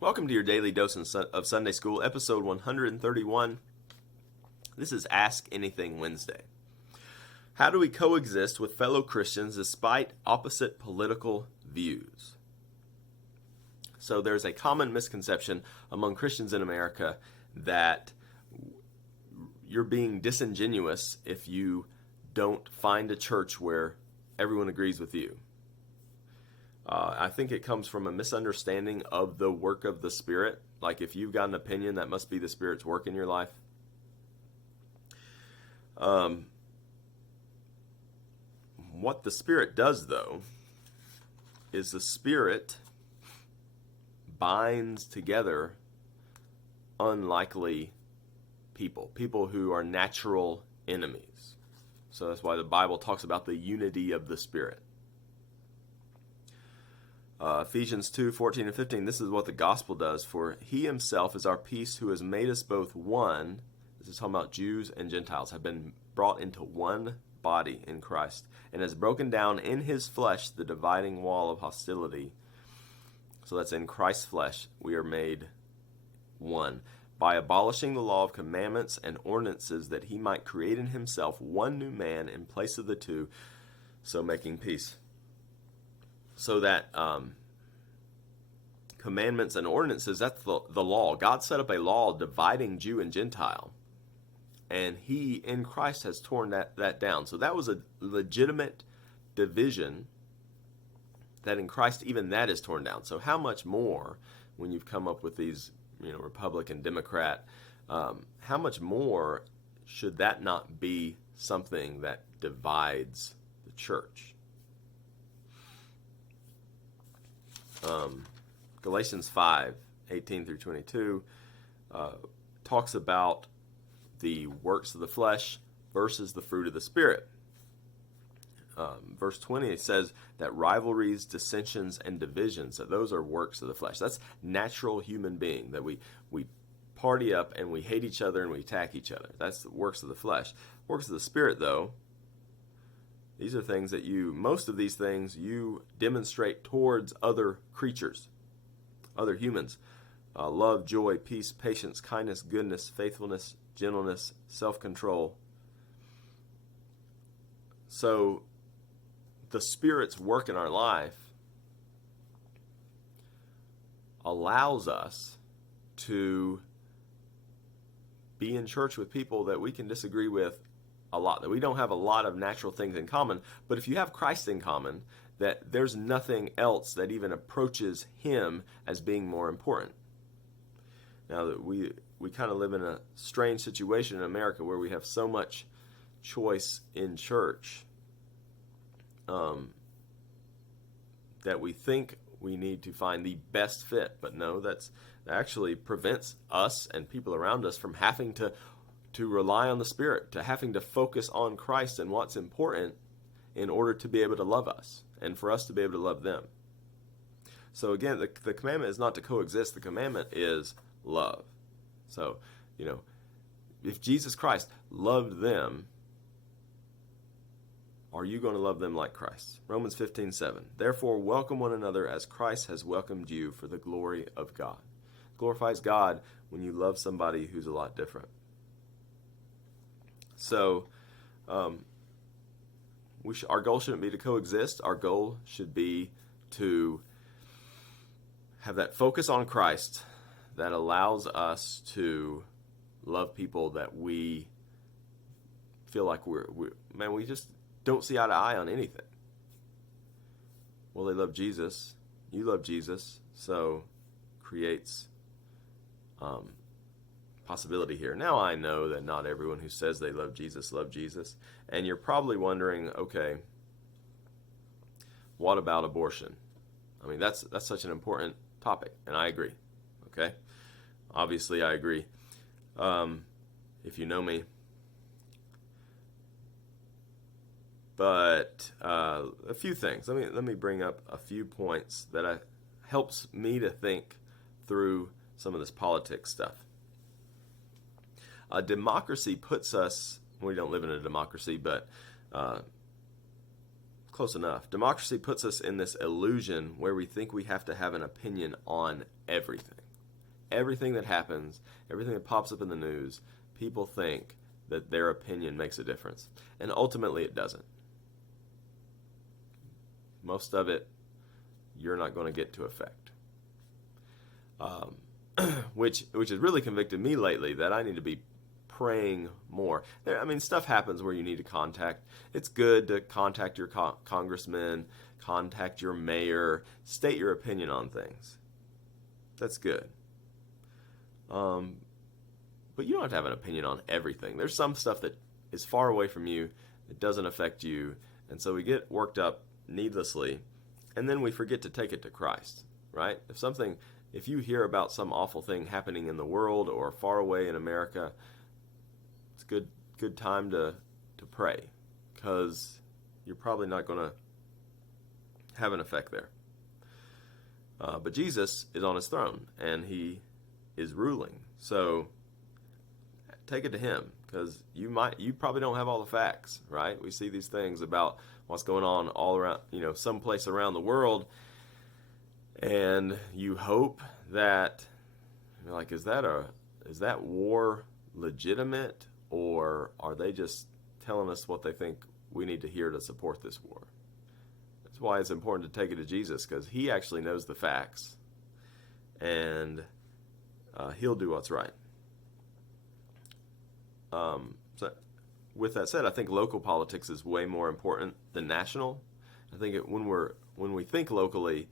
Welcome to your daily dose of Sunday School, episode 131. This is Ask Anything Wednesday. How do we coexist with fellow Christians despite opposite political views? So there's a common misconception among Christians in America that you're being disingenuous if you don't find a church where everyone agrees with you. I think it comes from a misunderstanding of the work of the Spirit. Like if you've got an opinion, that must be the Spirit's work in your life. What the Spirit does, though, is the Spirit binds together unlikely people who are natural enemies. So that's why the Bible talks about the unity of the Spirit. Ephesians 2:14 and 15, this is what the gospel does. For he himself is our peace, who has made us both one. This is talking about Jews and Gentiles, have been brought into one body in Christ, and has broken down in his flesh the dividing wall of hostility. So that's in Christ's flesh, we are made one, by abolishing the law of commandments and ordinances, that he might create in himself one new man in place of the two, so making peace. So that commandments and ordinances, that's the law. God set up a law dividing Jew and Gentile. And he, in Christ, has torn that down. So that was a legitimate division that in Christ, even that is torn down. So how much more, when you've come up with these, Republican, Democrat, how much more should that not be something that divides the church? Galatians 5:18 through 22 talks about the works of the flesh versus the fruit of the Spirit. Verse 20, it says that rivalries, dissensions, and divisions, that those are works of the flesh. That's natural human being, that we party up and we hate each other and we attack each other. That's the works of the flesh. Works of the Spirit, though, these are things that most of these things you demonstrate towards other creatures, other humans. Love, joy, peace, patience, kindness, goodness, faithfulness, gentleness, self-control. So the Spirit's work in our life allows us to be in church with people that we can disagree with a lot, that we don't have a lot of natural things in common. But if you have Christ in common, that there's nothing else that even approaches him as being more important. Now that we kind of live in a strange situation in America where we have so much choice in church that we think we need to find the best fit. But no, that actually prevents us and people around us from having to rely on the Spirit, to having to focus on Christ and what's important in order to be able to love us and for us to be able to love them. So again, the commandment is not to coexist. The commandment is love. So, if Jesus Christ loved them, are you going to love them like Christ? Romans 15:7. Therefore, welcome one another as Christ has welcomed you for the glory of God. It glorifies God when you love somebody who's a lot different. So, our goal shouldn't be to coexist. Our goal should be to have that focus on Christ that allows us to love people that we feel like we just don't see eye to eye on anything. Well, they love Jesus. You love Jesus. So creates possibility here. Now I know that not everyone who says they love Jesus. And you're probably wondering, okay, what about abortion? I mean, that's such an important topic, and I agree. Okay? Obviously, I agree. If you know me. But a few things. Let me bring up a few points that helps me to think through some of this politics stuff. Democracy puts us, we don't live in a democracy, but close enough. Democracy puts us in this illusion where we think we have to have an opinion on everything. everything that happens, everything that pops up in the news, people think that their opinion makes a difference. And ultimately it doesn't. Most of it, you're not going to get to affect. Which has really convicted me lately that I need to be praying more. Stuff happens where you need to contact. It's good to contact your congressman, contact your mayor, state your opinion on things. That's good. But you don't have to have an opinion on everything. There's some stuff that is far away from you, it doesn't affect you, and so we get worked up needlessly, and then we forget to take it to Christ, right? If you hear about some awful thing happening in the world or far away in America, it's good time to pray, because you're probably not going to have an effect there. But Jesus is on his throne, and he is ruling. So take it to him, because you probably don't have all the facts, right? We see these things about what's going on all around, someplace around the world, and you hope that, is that war legitimate, or are they just telling us what they think we need to hear to support this war? That's why it's important to take it to Jesus, because he actually knows the facts, and he'll do what's right. So with that said, I think local politics is way more important than national. I think when we think locally,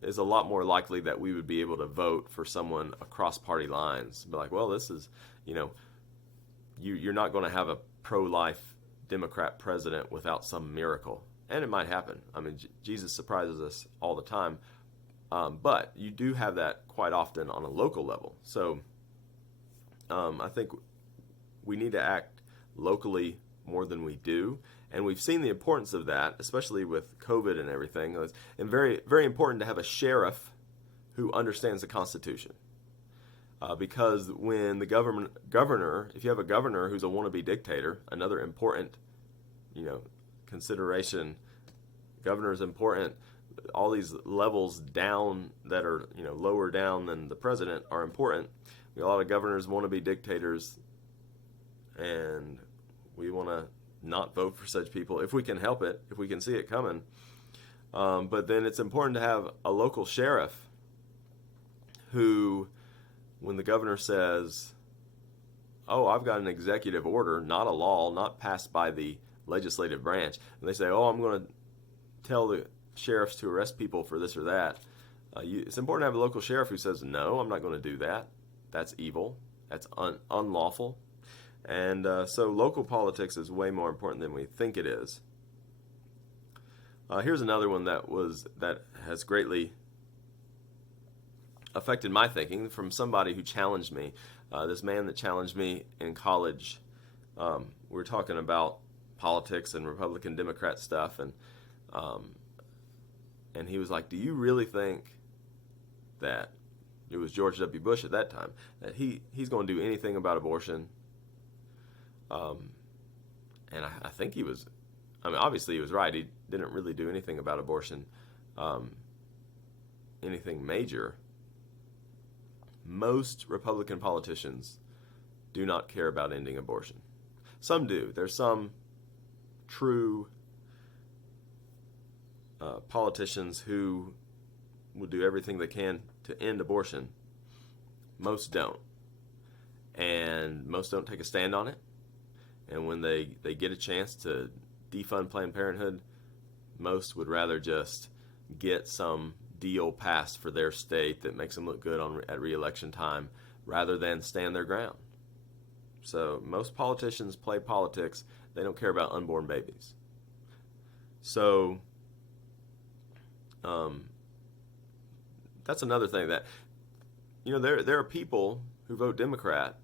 it's a lot more likely that we would be able to vote for someone across party lines. Be like, well, this is, you're not going to have a pro-life Democrat president without some miracle. And it might happen. Jesus surprises us all the time. But you do have that quite often on a local level. So I think we need to act locally more than we do. And we've seen the importance of that, especially with COVID and everything. And very, very important to have a sheriff who understands the Constitution. Because when the governor, if you have a governor who's a wannabe dictator, another important, consideration, governor is important. All these levels down that are, lower down than the president are important. A lot of governors want to be dictators, and we want to not vote for such people if we can help it, if we can see it coming. But then it's important to have a local sheriff who, when the governor says, oh, I've got an executive order, not a law, not passed by the legislative branch, and they say, oh, I'm going to tell the sheriffs to arrest people for this or that. It's important to have a local sheriff who says, no, I'm not going to do that. That's evil. That's unlawful. And so local politics is way more important than we think it is. Here's another one that has greatly affected my thinking from somebody who challenged me. This man that challenged me in college. We were talking about politics and Republican Democrat stuff, and he was like, do you really think that, it was George W. Bush at that time, that he's going to do anything about abortion? And I think he was, obviously he was right. He didn't really do anything about abortion, anything major. Most Republican politicians do not care about ending abortion. Some do. There's some true politicians who will do everything they can to end abortion. Most don't. And most don't take a stand on it. And when they get a chance to defund Planned Parenthood, most would rather just get some deal passed for their state that makes them look good at re-election time rather than stand their ground. So most politicians play politics. They don't care about unborn babies. So that's another thing that, there are people who vote Democrat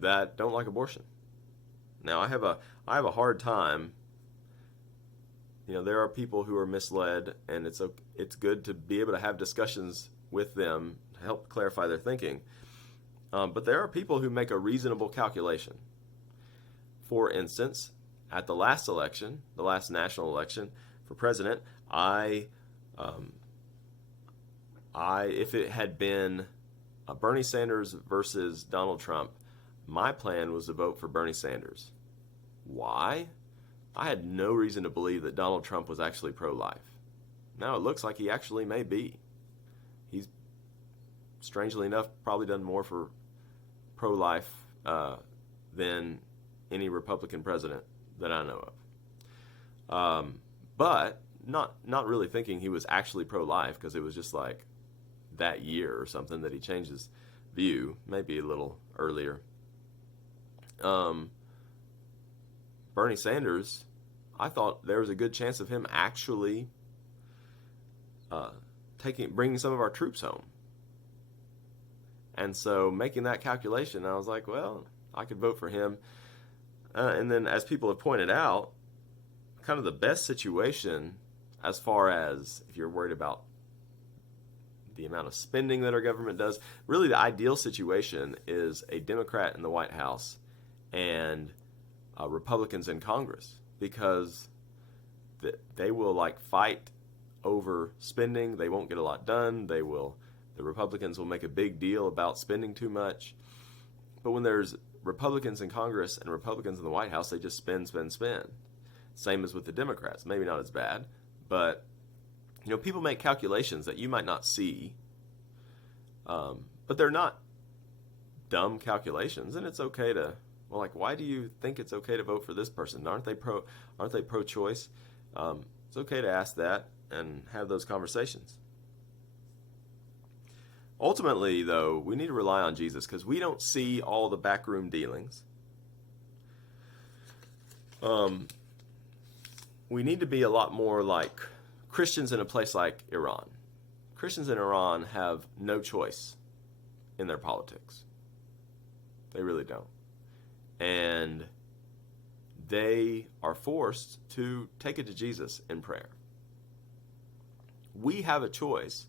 that don't like abortion. Now, I have a hard time. There are people who are misled, and it's good to be able to have discussions with them to help clarify their thinking. But there are people who make a reasonable calculation. For instance, at the last election, the last national election for president, I If it had been Bernie Sanders versus Donald Trump, my plan was to vote for Bernie Sanders. Why? I had no reason to believe that Donald Trump was actually pro-life. Now it looks like he actually may be. He's, strangely enough, probably done more for pro-life than any Republican president that I know of. But not really thinking he was actually pro-life, because it was just like that year or something that he changed his view, maybe a little earlier. Bernie Sanders, I thought there was a good chance of him actually bringing some of our troops home. And so making that calculation, I was like, well, I could vote for him. And then, as people have pointed out, kind of the best situation, as far as if you're worried about the amount of spending that our government does, really the ideal situation is a Democrat in the White House and Republicans in Congress, because they will like fight over spending. They won't get a lot done. The Republicans will make a big deal about spending too much. But when there's Republicans in Congress and Republicans in the White House, they just spend. Same as with the Democrats. Maybe not as bad, but people make calculations that you might not see, but they're not dumb calculations, and it's okay to, well, like, why do you think it's okay to vote for this person? Aren't they pro-choice? It's okay to ask that and have those conversations. Ultimately, though, we need to rely on Jesus, because we don't see all the backroom dealings. We need to be a lot more like Christians in a place like Iran. Christians in Iran have no choice in their politics. They really don't. And they are forced to take it to Jesus in prayer. We have a choice,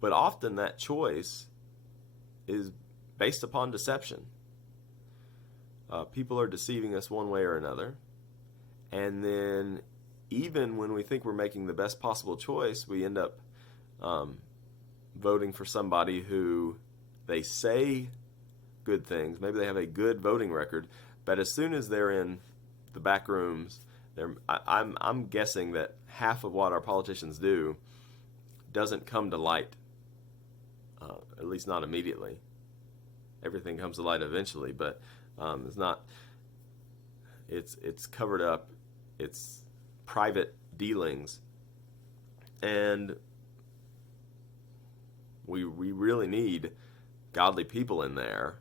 but often that choice is based upon deception. People are deceiving us one way or another. And then even when we think we're making the best possible choice, we end up voting for somebody who they say good things. Maybe they have a good voting record, but as soon as they're in the back rooms, I'm guessing that half of what our politicians do doesn't come to light, at least not immediately. Everything comes to light eventually, but it's not. It's covered up. It's private dealings, and we really need godly people in there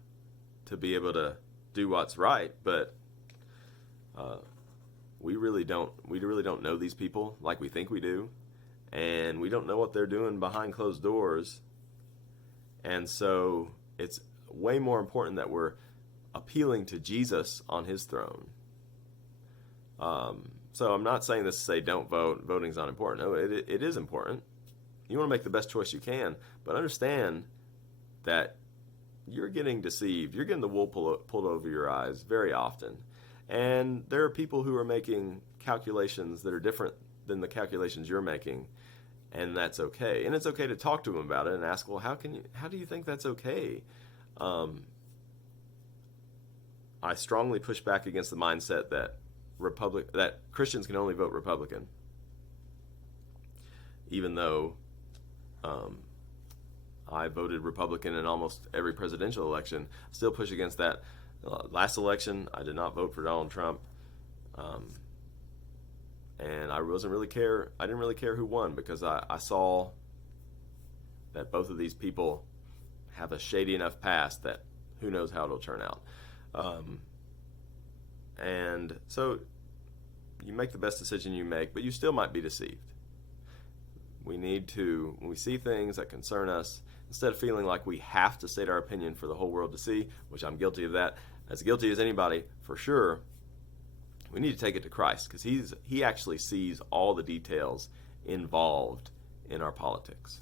to be able to do what's right. But we really don't know these people like we think we do, and we don't know what they're doing behind closed doors. And so it's way more important that we're appealing to Jesus on his throne. So I'm not saying this to say don't vote. Voting's not important. No, it is important. You want to make the best choice you can, but understand that you're getting deceived. You're getting the wool pulled over your eyes very often. And there are people who are making calculations that are different than the calculations you're making, and that's okay. And it's okay to talk to them about it and ask, well, how do you think that's okay? I strongly push back against the mindset that Christians can only vote Republican, even though I voted Republican in almost every presidential election. I still push against that. Last election, I did not vote for Donald Trump, and I didn't really care who won, because I saw that both of these people have a shady enough past that who knows how it'll turn out. And so you make the best decision you make, but you still might be deceived. We need to, when we see things that concern us, instead of feeling like we have to state our opinion for the whole world to see, which I'm guilty of that, as guilty as anybody, for sure, we need to take it to Christ, because he actually sees all the details involved in our politics.